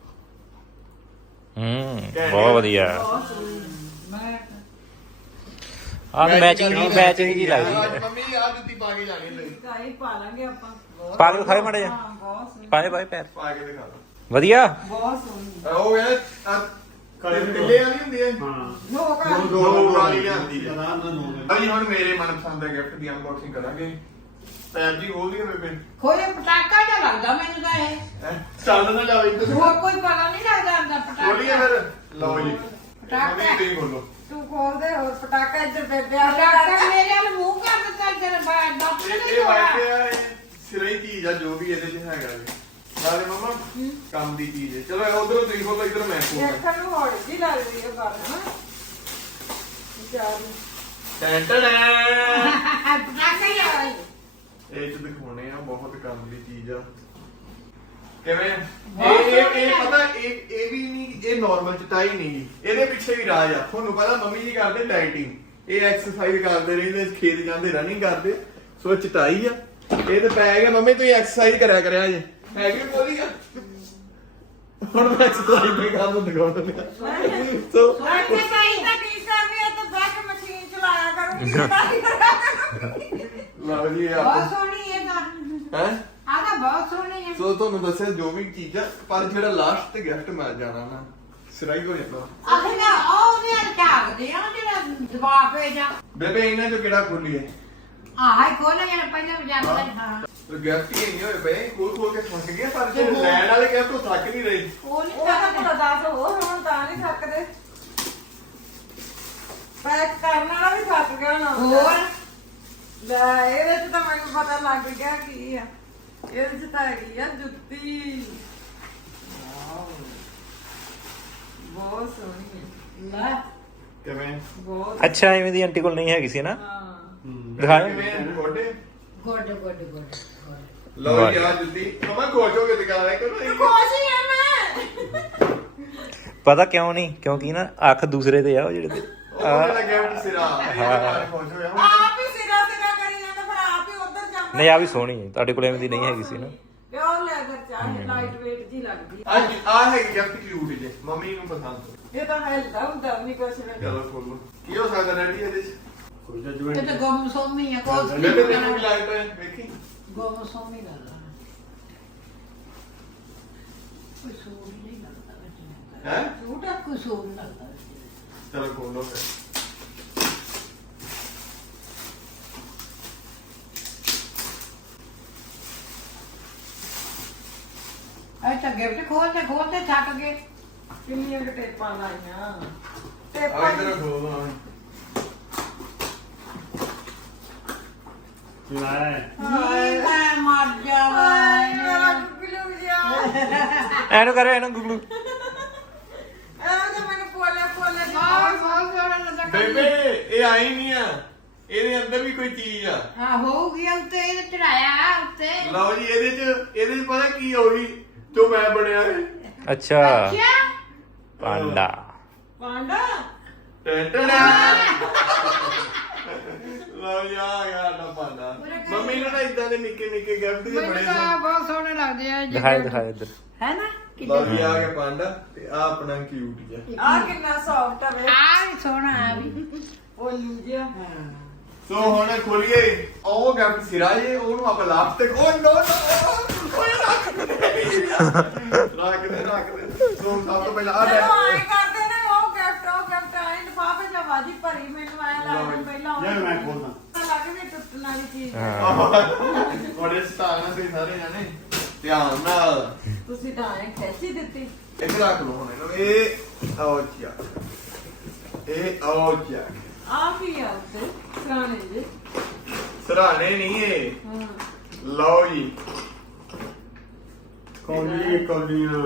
[SPEAKER 3] ਹੂੰ ਬਹੁਤ ਵਧੀਆ
[SPEAKER 5] ਬਹੁਤ ਸੋਹਣੀ
[SPEAKER 1] ਮੈਂ
[SPEAKER 3] ਆਹ ਮੈਚਿੰਗ ਦੀ ਮੈਚਿੰਗ ਦੀ ਲੱਗਦੀ
[SPEAKER 2] ਅੱਜ
[SPEAKER 3] ਹੈ
[SPEAKER 2] ਮੰਮੀ ਆ ਜੁੱਤੀ ਪਾ ਕੇ ਜਾਣੀ ਲਈ
[SPEAKER 5] ਕਾਈ ਪਾ ਲਾਂਗੇ ਆਪਾਂ ਬਹੁਤ-
[SPEAKER 3] ਪਾ ਕੇ ਖਾਏ ਮਾੜਾ ਜਿਹਾ
[SPEAKER 5] ਹਾਂ ਬਹੁਤ ਸੋਹਣੀ
[SPEAKER 3] ਪਾਏ ਪਾਏ ਪੈਰ
[SPEAKER 2] ਪਾ ਕੇ ਦਿਖਾ ਦੋ
[SPEAKER 3] ਵਧੀਆ
[SPEAKER 5] ਬਹੁਤ ਸੋਹਣੀ
[SPEAKER 2] ਉਹ ਇਹ
[SPEAKER 4] ਕਲਰ
[SPEAKER 2] ਕਿੱਲੇ ਵਾਲੀ ਹੁੰਦੀ ਹੈ
[SPEAKER 4] ਹਾਂ
[SPEAKER 5] ਲੋਕਾਂ
[SPEAKER 2] ਦੋ ਦੋ ਵਾਲੀ ਲਿਆਂਦੀ ਹੈ
[SPEAKER 4] ਆਰਾਮ ਨਾਲ ਦੋ
[SPEAKER 2] ਅਜੀ ਹੁਣ ਮੇਰੇ ਮਨਪਸੰਦ ਦੇ ਗਿਫਟ ਦੀ ਅਨਬਾਕਸਿੰਗ ਕਰਾਂਗੇ ਪੈਰ ਜੀ ਖੋਲ ਦਿਓ ਬੇਬੇ
[SPEAKER 1] ਕੋਈ ਪਟਾਕਾ ਜਿਹਾ ਲੱਗਦਾ ਮੈਨੂੰ ਤਾਂ ਇਹ
[SPEAKER 2] ਹੈਂ? ਚੱਲ ਨਾ ਜਾਵੇ ਇੱਧਰ
[SPEAKER 1] ਹੋਰ ਕੋਈ ਪਤਾ ਨਹੀਂ ਲੱਗਦਾ ਅੰਦਰ ਪਟਾਕਾ
[SPEAKER 2] ਖੋਲੀਏ ਫਿਰ ਲਓ ਜੀ
[SPEAKER 1] ਪਟਾਕਾ।
[SPEAKER 2] ਮੰਮੀ ਤੁਸੀਂ ਖੋਲੋ
[SPEAKER 5] ਤੂੰ ਖੋਲਦੇ ਹੋਰ ਪਟਾਕਾ ਇੱਧਰ ਬੇਬੇ ਆ
[SPEAKER 1] ਪਟਾਕਾ ਮੇਰੇ ਵੱਲ ਮੂੰਹ ਕਰ ਦਿੱਤਾ ਜਰ ਡਾਕਟਰ
[SPEAKER 2] ਇਹ
[SPEAKER 1] ਨੇ
[SPEAKER 2] ਇਹ
[SPEAKER 1] ਤੋੜਾ
[SPEAKER 2] ਵਾਕਿਆ ਹੈ ਸਿਰੇ ਚੀਜ਼ ਆ ਜੋ ਵੀ ਇਹਦੇ ਚ ਹੈਗਾ ਜੀ ਨਾਲੇ ਮਮਾ ਕੰਮ ਦੀ ਚੀਜ਼ ਹੈ ਚਲੋ ਉਧਰੋਂ ਤੁਸੀਂ ਖੋਲੋ ਇੱਧਰ ਮੈਂ ਖੋਲਦਾ
[SPEAKER 5] ਦੇਖਣ ਨੂੰ ਹੌਲੀ ਜੀ ਲੱਗਦੀ ਹੈ ਗੱਲ ਹਨਾ ਵਿਚਾਰ
[SPEAKER 2] ਟੈਂ ਟੈਂ
[SPEAKER 1] ਪਟਾਕਾ ਹੀ ਆ
[SPEAKER 2] ਇਹ ਚ ਦਿਖਾਉਣੇ ਆ ਬਹੁਤ ਕੰਮ ਦੀ ਚੀਜ਼ ਆ ਕਿਵੇਂ ਇਹ ਇਹ ਇਹ ਪਤਾ ਇਹ ਇਹ ਵੀ ਨਹੀਂ ਇਹ ਨਾਰਮਲ ਚਟਾਈ ਨਹੀਂ ਇਹਦੇ ਪਿੱਛੇ ਵੀ ਰਾਜ ਆ ਤੁਹਾਨੂੰ ਪਤਾ ਮੰਮੀ ਜੀ ਕਰਦੇ ਡਾਈਟਿੰਗ ਇਹ ਐਕਸਰਸਾਈਜ਼ ਕਰਦੇ ਰਹਿੰਦੇ ਖੇਤ ਜਾਂਦੇ ਰਨਿੰਗ ਕਰਦੇ ਸੋ ਇਹ ਚਟਾਈ ਆ ਇਹ ਤੇ ਪੈ ਗਿਆ ਮੰਮੀ ਤੁਸੀਂ ਐਕਸਰਸਾਈਜ਼ ਕਰਿਆ ਕਰਿਆ ਜੇ ਹੈਗੀ ਬੋਲੀ ਆ ਹੁਣ ਮੈਂ ਐਕਸਰਸਾਈਜ਼ ਦੇ ਕੰਮ ਦਿਖਾਉਣ ਲਿਆ ਸੋ
[SPEAKER 5] ਐਕਸਰਸਾਈਜ਼ ਤਾਂ ਕੀ ਕਰਨੀ ਹੈ ਤੇ ਬੈਕ ਮਸ਼ੀਨ ਚਲਾਇਆ ਕਰੂੰਗੀ ਚਲਾਈ ਕਰਿਆ ਕਰੂੰਗੀ
[SPEAKER 2] ਲਓ ਜੀ
[SPEAKER 1] ਬਹੁਤ
[SPEAKER 2] ਆਪ
[SPEAKER 1] ਸੋਹਣੀ ਹੈ ਤਾਂ
[SPEAKER 2] ਹੈ
[SPEAKER 1] ਆ ਤਾਂ ਬਹੁਤ ਸੋਹਣੀ ਹੈ
[SPEAKER 2] ਸੋ ਤੁਹਾਨੂੰ ਦੱਸਿਆ ਜੋ ਵੀ ਚੀਜ਼ਾਂ ਪਰ ਜਿਹੜਾ ਲਾਸਟ ਤੇ ਗਿਫਟ ਮਿਲ ਜਾਣਾ ਨਾ ਸਿਰਾਈ ਹੋ ਜਾਂਦਾ
[SPEAKER 1] ਆਖੇ ਨਾ ਉਹ ਨਹੀਂ ਆ ਝਾਕਦੇ ਆ ਜਿਹੜਾ ਜਵਾਬ ਹੈ ਜਾਂ
[SPEAKER 2] ਬੇਬੇ ਇਹਨਾਂ ਚੋਂ ਕਿਹੜਾ ਖੋਲੀਏ
[SPEAKER 1] ਆਹ ਖੋਲੇ ਜਿਹੜਾ ਪਹਿਲਾਂ ਵਜਾ ਕੇ ਹਾਂ
[SPEAKER 2] ਗਿਫਟ ਹੀ ਨਹੀਂ ਹੋਏ ਪਏ ਖੋਲ ਖੋਲ ਕੇ ਥੱਕ ਗਏ ਪਰ ਜਿਹੜੇ ਲੈਣ ਵਾਲੇ ਗਿਫਟ ਉਹ ਥੱਕ ਨਹੀਂ ਰਹੇ
[SPEAKER 1] ਉਹ ਨਹੀਂ
[SPEAKER 5] ਉਹ ਤਾਂ ਭਲਾ ਦੱਸ ਹੋਰ ਹੁਣ ਤਾਂ ਨਹੀਂ ਥੱਕਦੇ ਪੈਕ ਕਰਨ ਵਾਲਾ ਵੀ ਥੱਕ ਗਿਆ ਨਾ
[SPEAKER 1] ਹੋਰ
[SPEAKER 5] ਲੈ ਇਹਦੇ ਚ ਤਾਂ ਮੈਨੂੰ ਪਤਾ ਲੱਗ ਗਿਆ ਕੀ ਆ ਇਹਦੇ ਚ ਤਾਂ ਹੈਗੀ ਆ ਜੁੱਤੀ ਵਾਓ ਬਹੁਤ ਸੋਹਣੀ ਹੈ
[SPEAKER 1] ਲੈ
[SPEAKER 2] ਕਿਵੇਂ
[SPEAKER 5] ਬਹੁਤ
[SPEAKER 3] ਅੱਛਾ ਐਵੇਂ ਦੀ ਆਂਟੀ ਕੋਲ ਨਹੀਂ ਹੈਗੀ ਸੀ ਨਾ
[SPEAKER 5] ਹਾਂ
[SPEAKER 3] ਦਿਖਾਓ
[SPEAKER 2] ਕਿਵੇਂ ਗੋਡੇ
[SPEAKER 1] ਗੁੱਡ ਗੁੱਡ ਗੁੱਡ
[SPEAKER 2] ਲਓ ਜੀ ਆ ਜੁੱਤੀ ਮਮਾ ਖੁਸ਼ ਹੋ ਕੇ ਦਿਖਾ ਰਿਹਾ ਕਿ
[SPEAKER 5] ਖੁਸ਼ ਹੀ ਆ ਮੈਂ।
[SPEAKER 3] ਪਤਾ ਕਿਉਂ ਨਹੀਂ ਕਿਉਂਕਿ ਨਾ ਅੱਖ ਦੂਸਰੇ ਤੇ ਆ ਉਹ ਜਿਹੜੇ ਤੇ
[SPEAKER 2] ਉਹ ਮੇਰਾ ਗਿਫਟ ਸਿਰਾ ਇਹ ਤਾਂ ਖੁਸ਼ ਹੋਇਆ ਹੁਣ
[SPEAKER 5] ਆਪ ਹੀ ਸਿਰਾ ਸਿਰਾ ਕਰੀ ਜਾਂਦਾ ਫਿਰ ਆਪ ਹੀ ਉਧਰ ਜਾਂਦਾ।
[SPEAKER 3] ਨਹੀਂ ਆ ਵੀ ਸੋਹਣੀ ਹੈ ਤੁਹਾਡੇ ਕੋਲ ਐਵੇਂ ਦੀ ਨਹੀਂ ਹੈਗੀ ਸੀ ਨਾ
[SPEAKER 5] ਪਿਓਰ ਲੈਦਰ ਚਾਹੇ ਲਾਈਟ weight ਜੀ ਲੱਗਦੀ।
[SPEAKER 2] ਅੱਜ ਆ ਹੈ ਗਿਫਟ ਕਿਊਟ ਜੇ ਮੰਮੀ ਨੂੰ ਪਸੰਦ
[SPEAKER 5] ਇਹ ਤਾਂ ਹੈਲਦਾ ਹੁੰਦਾ ਨਹੀਂ ਕੁਛ ਵੀ।
[SPEAKER 2] ਚਲੋ ਖੋਲੋ ਕੀ ਹੋ ਸਕਦਾ ਰੈਡੀ ਇਹਦੇ ਚ
[SPEAKER 4] ਕੋਈ ਤਾਂ
[SPEAKER 1] ਇਹ
[SPEAKER 4] ਜੁਆਇੰਟ
[SPEAKER 1] ਤਾਂ ਗੁੰਮ ਸੋਮੀ ਆ ਕੋਸ
[SPEAKER 2] ਬੇਬੇ ਤੈਨੂੰ ਵੀ ਲੱਗਦਾ ਹੈ ਵੇਖੀ
[SPEAKER 1] ਗੁੰਮ ਸੋਮੀ ਲੱਗਦਾ ਕੋਈ ਸੂਟ ਨਹੀਂ ਲੱਗਦਾ ਵਿੱਚ
[SPEAKER 2] ਹੈ
[SPEAKER 1] ਸੂਟ ਆ ਕੋਈ ਸੂਟ ਨਹੀਂ ਲੱਗਦਾ ਵਿੱਚ।
[SPEAKER 2] ਚਲੋ ਖੋਲੋ ਫਿਰ
[SPEAKER 1] ਇਹ ਤਾਂ ਗਿਫਟ ਖੋਲਦੇ ਖੋਲਦੇ ਥੱਕ ਗਏ।
[SPEAKER 5] ਕਿੰਨੀਆਂ ਕੁ ਟੇਪਾਂ ਲਾਈਆਂ
[SPEAKER 2] ਆ
[SPEAKER 5] ਟੇਪਾਂ
[SPEAKER 2] ਇਧਰ ਖੋਲੋ ਆ
[SPEAKER 4] ਲਾਇਆ
[SPEAKER 1] ਨੀ ਮੈਂ ਮਰ
[SPEAKER 5] ਹਾਏ
[SPEAKER 1] ਜਾਵਾਂ
[SPEAKER 5] ਮੇਰਾ ਗੁੱਗਲੂ ਜਿਹਾ।
[SPEAKER 3] ਐਨੂੰ ਕਰੋ ਇਹਨੂੰ ਗੁਗਲੂ
[SPEAKER 5] ਇਹ ਤਾਂ ਮੈਨੂੰ ਪੋਲੇ ਪੋਲੇ ਦੀ
[SPEAKER 1] ਬਹੁਤ
[SPEAKER 5] ਬਹੁਤ
[SPEAKER 1] ਬਹੁਤ ਸੋਹਣਾ ਲੱਗਦਾ।
[SPEAKER 2] ਬੇਬੇ ਇਹ ਆਈ ਨਹੀਂ ਆ ਇਹਦੇ ਅੰਦਰ ਵੀ ਕੋਈ ਚੀਜ਼ ਆ
[SPEAKER 1] ਹਾਂ ਹੋ ਗਿਆ ਉੱਤੇ ਇਹ ਚੜਾਇਆ ਉੱਤੇ।
[SPEAKER 2] ਲਓ ਜੀ ਇਹਦੇ ਚ ਇਹਦੇ ਚ ਪਤਾ ਕੀ ਉਹੀ ਜੋ ਮੈਂ ਬਣਿਆ ਹੈ
[SPEAKER 3] ਅੱਛਾ
[SPEAKER 1] ਅੱਛਾ
[SPEAKER 3] ਪਾਂਡਾ
[SPEAKER 5] ਪਾਂਡਾ।
[SPEAKER 2] ਟੈਂਟੜਾ ਲਓ ਜੀ ਆ ਗਿਆ ਨਾ ਪਾਣਾ ਮੰਮੀ ਨੂੰ ਨਾ ਇਦਾਂ ਦੇ ਨਿੱਕੇ ਨਿੱਕੇ ਗਿਫਟ ਜਿਹੇ ਬੜੇ
[SPEAKER 1] ਮੈਨੂੰ ਤਾਂ
[SPEAKER 2] ਸੋਹਣੇ
[SPEAKER 1] ਬਹੁਤ ਸੋਹਣੇ ਲੱਗਦੇ ਆ
[SPEAKER 3] ਦਿਖਾਏ ਦਿਖਾਏ ਇੱਧਰ
[SPEAKER 1] ਹੈ ਨਾ
[SPEAKER 2] ਲਓ ਜੀ ਆ ਗਿਆ ਪਾਂਡਾ ਤੇ ਆ ਆਪਣਾ ਕਿਊਟ ਜਿਹਾ
[SPEAKER 5] ਆ ਕਿੰਨਾ ਸੌਫਟ ਆ ਵੇ
[SPEAKER 1] ਆ ਵੀ ਸੋਹਣਾ ਆ ਵੀ
[SPEAKER 5] ਪੋਲੂ ਜਿਹਾ।
[SPEAKER 2] ਸੋ ਹੁਣ ਖੋਲੀਏ ਉਹ ਗਿਫਟ ਸਿਰਾ ਜੇ ਉਹਨੂੰ ਆਪਾਂ ਲਾਸਟ ਤੱਕ ਉਹ ਨੋ ਨੋ ਓਏ ਰੱਖ ਦੇ ਰੱਖ ਦੇ ਰੱਖ ਦੇ ਸੋ ਸਭ ਤੋਂ ਪਹਿਲਾਂ ਆ ਲੈ
[SPEAKER 5] ਜਦੋਂ ਆਏ ਕਰਦੇ ਨੇ ਉਹ ਗਿਫਟ ਉਹ ਗਿਫਟ ਆਏ ਲਿਫਾਫੇ ਚ ਵਾਜੀ ਭਰੀ ਮੈਨੂੰ ਆਇਆ ਲੱਗਦਾ ਪਹਿਲਾਂ
[SPEAKER 4] ਯਾਰ ਮੈਂ ਖੋਲਦਾ
[SPEAKER 5] ਤਾਂ ਲੱਗ ਵੀ ਟੁੱਟਣ ਵਾਲੀ ਚੀਜ਼ ਹੈ।
[SPEAKER 3] ਹਾਂ
[SPEAKER 2] ਬੜੇ ਸਟਾਰ ਨਾਲ ਤੁਸੀਂ ਸਾਰੇ ਜਾਣੇ ਧਿਆਨ ਨਾਲ
[SPEAKER 5] ਤੁਸੀਂ ਤਾਂ ਐ ਖੈਸੀ ਦਿੱਤੀ।
[SPEAKER 2] ਇੱਥੇ ਰੱਖ ਲਓ ਹੁਣ ਇਹਨੂੰ ਇਹ ਆਓ ਚਿਆ ਇਹ ਆਓ ਚਿਆ
[SPEAKER 5] ਆ ਕੀ ਆ ਉੱਤੇ ਸਰਾਣੇ ਜੀ।
[SPEAKER 2] ਸਰਾਣੇ ਨਹੀਂ ਇਹ
[SPEAKER 5] ਹਾਂ
[SPEAKER 2] ਲਓ ਜੀ
[SPEAKER 4] ਕੌਲੀ ਕੌਲੀਆਂ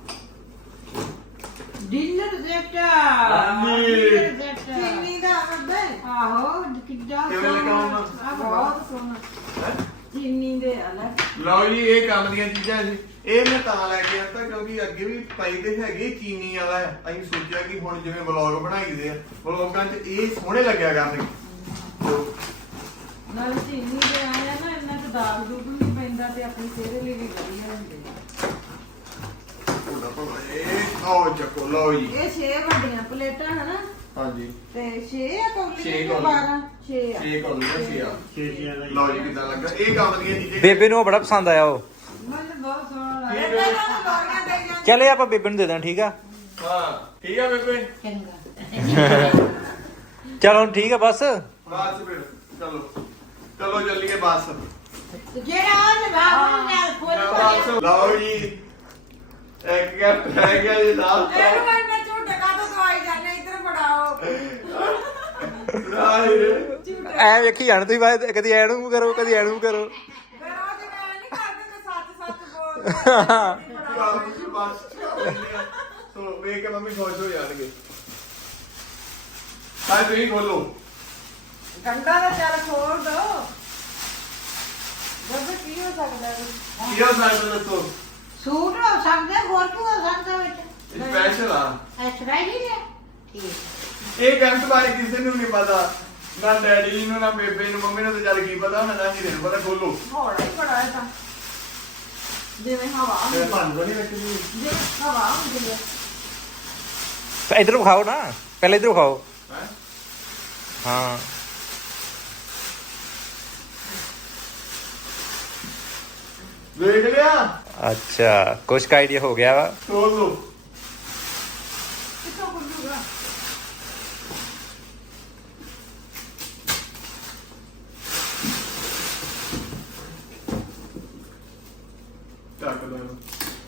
[SPEAKER 1] ਡਿਨਰ ਸੈਟ
[SPEAKER 2] ਹਾਂਜੀ।
[SPEAKER 5] ਚੀਨੀ ਦਾ ਅੱਡੇ
[SPEAKER 1] ਆਹੋ ਕਿੱਦਾਂ
[SPEAKER 2] ਕਿਵੇਂ ਲੱਗਾ ਉਹਨਾਂ?
[SPEAKER 1] ਆ ਬਹੁਤ
[SPEAKER 5] ਬਹੁਤ ਸੋਹਣਾ
[SPEAKER 2] ਹੈਂ?
[SPEAKER 5] ਚੀਨੀ ਦੇ ਅਲੱਗ।
[SPEAKER 2] ਲਓ ਜੀ ਇਹ ਕੰਮ ਦੀਆਂ ਚੀਜ਼ਾਂ ਸੀ ਇਹ ਮੈਂ ਤਾਂ ਲੈ ਕੇ ਆਂਦਾ ਕਿਉਂਕਿ ਅੱਗੇ ਵੀ ਪਾਈ ਦੇ ਹੈਗੇ ਚੀਨੀ ਵਾਲਾ ਹੈ। ਅਸੀਂ ਸੋਚਿਆ ਕਿ ਹੁਣ ਜਿਵੇਂ ਵਲੌਗ ਬਣਾਈਦੇ ਆ ਵਲੌਗਾਂ 'ਚ ਇਹ ਸੋਹਣੇ ਲੱਗਿਆ ਕਰਨਗੇ
[SPEAKER 5] ਨਾਲ ਚੀਨੀ ਦੇ ਆਇਆ ਨਾ ਇਹਨਾਂ ਤੇ ਦਾਗ ਦੂਗ ਨਹੀਂ ਪੈਂਦਾ ਤੇ ਆਪਣੀ ਸਿਹਤ ਲਈ ਵੀ ਵਧੀਆ ਹੁੰਦੇ ਆ।
[SPEAKER 2] ਉਹਦਾ ਭਾਵੇਂ ਇਹ ਆਓ ਚੱਕੋ ਲਓ ਜੀ
[SPEAKER 5] ਇਹ ਛੇ ਵੱਡੀਆਂ ਪਲੇਟਾਂ ਹਨਾ
[SPEAKER 2] ਹਾਂਜੀ
[SPEAKER 5] ਤੇ ਛੇ ਆ ਕੌਲੀ
[SPEAKER 2] ਛੇ
[SPEAKER 5] ਦੇ
[SPEAKER 2] ਕੌਲੀ।
[SPEAKER 5] ਬਾਰਾਂ ਛੇ ਆ।
[SPEAKER 2] ਛੇ ਕੌਲੀ ਦਾ ਛੇ ਆ
[SPEAKER 4] ਸ਼ੇਸ਼ੀਆਂ ਦਾ
[SPEAKER 2] ਲਓ ਜੀ ਕਿੱਦਾਂ ਲੱਗਾ ਇਹ ਕੰਮ ਦੀਆਂ ਚੀਜ਼ਾਂ
[SPEAKER 3] ਬੇਬੇ ਨੂੰ ਉਹ ਬੜਾ ਪਸੰਦ ਆਇਆ ਉਹ
[SPEAKER 1] ਮੈਨੂੰ ਬਹੁਤ ਸੋਹਣਾ
[SPEAKER 2] ਇਹ
[SPEAKER 1] ਲੱਗਦਾ
[SPEAKER 5] ਇਹਨਾਂ ਨੂੰ ਲੋਰੀਆਂ ਦੇ ਜਾਂ
[SPEAKER 3] ਚੱਲੇ ਆਪਾਂ ਬੇਬੇ ਨੂੰ ਦੇ ਦੇਣਾ ਠੀਕ ਆ
[SPEAKER 2] ਹਾਂ ਠੀਕ ਆ ਬੇਬੇ
[SPEAKER 1] ਚੰਗਾ
[SPEAKER 3] ਚਲ ਹੁਣ ਠੀਕ ਆ ਬਸ
[SPEAKER 2] ਬਸ ਫਿਰ ਚਲੋ ਚਲੋ ਚੱਲੀਏ ਬੱਸ
[SPEAKER 1] ਤੇ ਜਿਹੜਾ ਉਹ ਜਵਾਬ ਨਾਲ ਫੁੱਲ
[SPEAKER 2] ਬਸ ਲਓ ਜੀ ਇੱਕ ਗਿਫਟ ਰਹਿ ਗਿਆ ਜੀ ਲਾਸਟ
[SPEAKER 5] ਇਹਨੂੰ ਇੰਨੇ ਝੂਟੇ ਕਾਹਤੋਂ ਦਵਾਈ ਜਾਂਦੇ ਇੱਧਰ ਫੜਾਓ।
[SPEAKER 2] ਰਾਹੀ
[SPEAKER 3] ਐ ਵੇਖੀ ਜਾਣ ਤੁਸੀਂ ਬਾਅਦ ਕਦੀ ਐ ਨੂੰ ਕਰੋ ਕਦੀ ਐ ਨੂੰ ਕਰੋ
[SPEAKER 5] ਫਿਰ ਉਹ ਜਿਵੇਂ ਨਹੀਂ ਕਰਦੇ ਤੇ ਸੱਚ ਸੱਚ ਬੋਲਦੇ
[SPEAKER 2] ਸੋ ਵੇਖ ਕੇ ਮੰਮੀ ਖੁਸ਼ ਹੋ ਜਾਣਗੇ ਹਾਂ ਤੁਸੀਂ ਖੋਲੋ
[SPEAKER 5] ਗੰਡਾ ਦਾ ਚੱਲ ਖੋਲ ਦੋ ਜਦ ਕੀ ਹੋ ਸਕਦਾ ਹੈ।
[SPEAKER 2] ਕੀ ਹੋ ਸਕਦਾ ਦੱਸੋ
[SPEAKER 1] ਸੂਟ ਹੋ ਸਕਦਾ ਹੋਰ ਕੀ ਹੋ ਸਕਦਾ ਵਿੱਚ
[SPEAKER 2] ਸਪੈਸ਼ਲ ਆ
[SPEAKER 1] ਐਸਰਾ ਹੀ ਹੈ ਠੀਕ
[SPEAKER 2] ਇਹ ਗਿਫਟ ਬਾਰੇ ਕਿਸੇ ਨੂੰ ਨਹੀਂ ਪਤਾ ਨਾ ਡੈਡੀ ਨੂੰ ਨਾ ਬੇਬੇ ਨੂੰ ਮੰਮੀ ਨੂੰ ਤਾਂ ਚੱਲ ਕੀ ਪਤਾ ਨਾ ਨਾ ਕਿਸੇ ਨੂੰ ਪਤਾ ਖੋਲੋ
[SPEAKER 5] ਹੌਲਾ ਹੀ ਬੜਾ ਹੈ ਤਾਂ ਜਿਵੇਂ ਹਵਾ ਹੁੰਦੀ
[SPEAKER 4] ਤੇ
[SPEAKER 5] ਹੈ।
[SPEAKER 4] ਭੰਨ ਨਹੀਂ ਵਿੱਚ ਵੀ
[SPEAKER 5] ਜਿਵੇਂ ਹਵਾ ਹੁੰਦੀ ਹੈ।
[SPEAKER 3] ਇੱਧਰ ਵਿਖਾਓ ਨਾ ਪਹਿਲਾਂ ਇੱਧਰ ਵਿਖਾਓ
[SPEAKER 2] ਹੈ
[SPEAKER 3] ਹਾਂ
[SPEAKER 2] ਵੇਖ ਲਿਆ
[SPEAKER 3] ਅੱਛਾ ਕੁਛ ਕਾ ਆਈਡੀਆ ਹੋ ਗਿਆ ਵਾ
[SPEAKER 2] ਖੋਲੋ
[SPEAKER 5] ਕਿੱਥੋਂ ਖੁੱਲੂਗਾ
[SPEAKER 2] ਚੱਕ ਦੋ ਇਹਨੂੰ।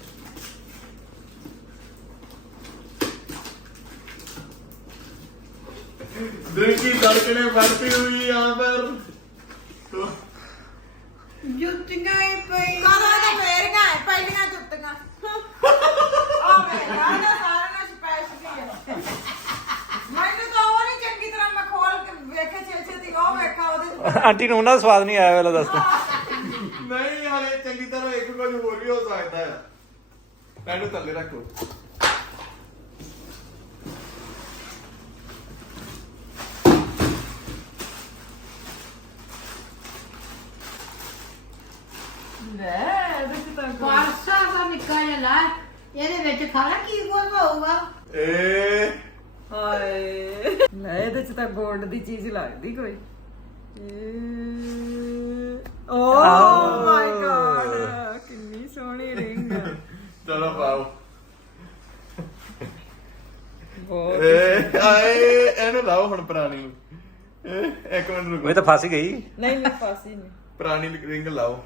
[SPEAKER 2] दिल की धड़कनें बढ़ती हुई यहाँ पर तो
[SPEAKER 1] ਜੁੱਤੀਆਂ ਹੀ ਪਈ
[SPEAKER 5] ਕਦੋਂ ਤਾਂ ਫੇਰੀਆਂ ਹੈ ਪਹਿਲੀਆਂ ਜੁੱਤੀਆਂ ਆ ਵੇ ਰਾਣਾ ਸਾਰਾ ਨਾਲ ਸਪੈਸ਼ਲ ਹੈ। ਮੈਨੂੰ ਤਾਂ ਉਹ ਨਹੀਂ ਚੰਗੀ ਤਰ੍ਹਾਂ ਮੈਂ ਖੋਲ ਕੇ ਵੇਖੇ ਛੇ ਛੇ ਦੀ ਉਹ ਵੇਖਾ ਉਹਦੇ
[SPEAKER 3] ਆਂਟੀ ਨੂੰ ਉਹਨਾਂ ਦਾ ਸਵਾਦ ਨਹੀਂ ਆਇਆ ਵੇਲਾ ਦੱਸ
[SPEAKER 2] नहीं हाले चंगी ਇਹਨੂੰ ਥੱਲੇ ਰੱਖੋ।
[SPEAKER 5] ਲੈ ਇਹਦੇ ਚ ਤਾਂ ਕੋਈ-
[SPEAKER 1] ਪਾਸਾ ਦਾ ਨਿੱਕਾ ਜਿਹਾ ਲੈ ਇਹਦੇ ਵਿੱਚ ਖਾਣਾ ਕੀ ਕੁਝ ਹੋਊਗਾ।
[SPEAKER 2] ਏ
[SPEAKER 5] ਹਾਏ ਲੈ ਇਹਦੇ ਚ ਤਾਂ 골ਡ ਦੀ ਚੀਜ਼ ਲੱਗਦੀ ਕੋਈ। ਓ ਮਾਈ ਗॉड ਕਿੰਨੀ ਸੋਹਣੀ ਰਿੰਗ।
[SPEAKER 2] ਚਲੋ ਪਾਓ।
[SPEAKER 5] ਬਹੁਤ
[SPEAKER 2] ਏ ਆਏ ਇਹਨੂੰ ਲਾਓ ਹੁਣ ਪੁਰਾਣੀ ਨੂੰ। ਏ ਇੱਕ ਮਿੰਟ ਰੁਕੋ।
[SPEAKER 3] ਉਹ ਤਾਂ ਫਸ ਗਈ।
[SPEAKER 5] ਨਹੀਂ ਨਹੀਂ ਫਾਸੀ ਨਹੀਂ।
[SPEAKER 2] ਪੁਰਾਣੀ ਰਿੰਗ ਲਾਓ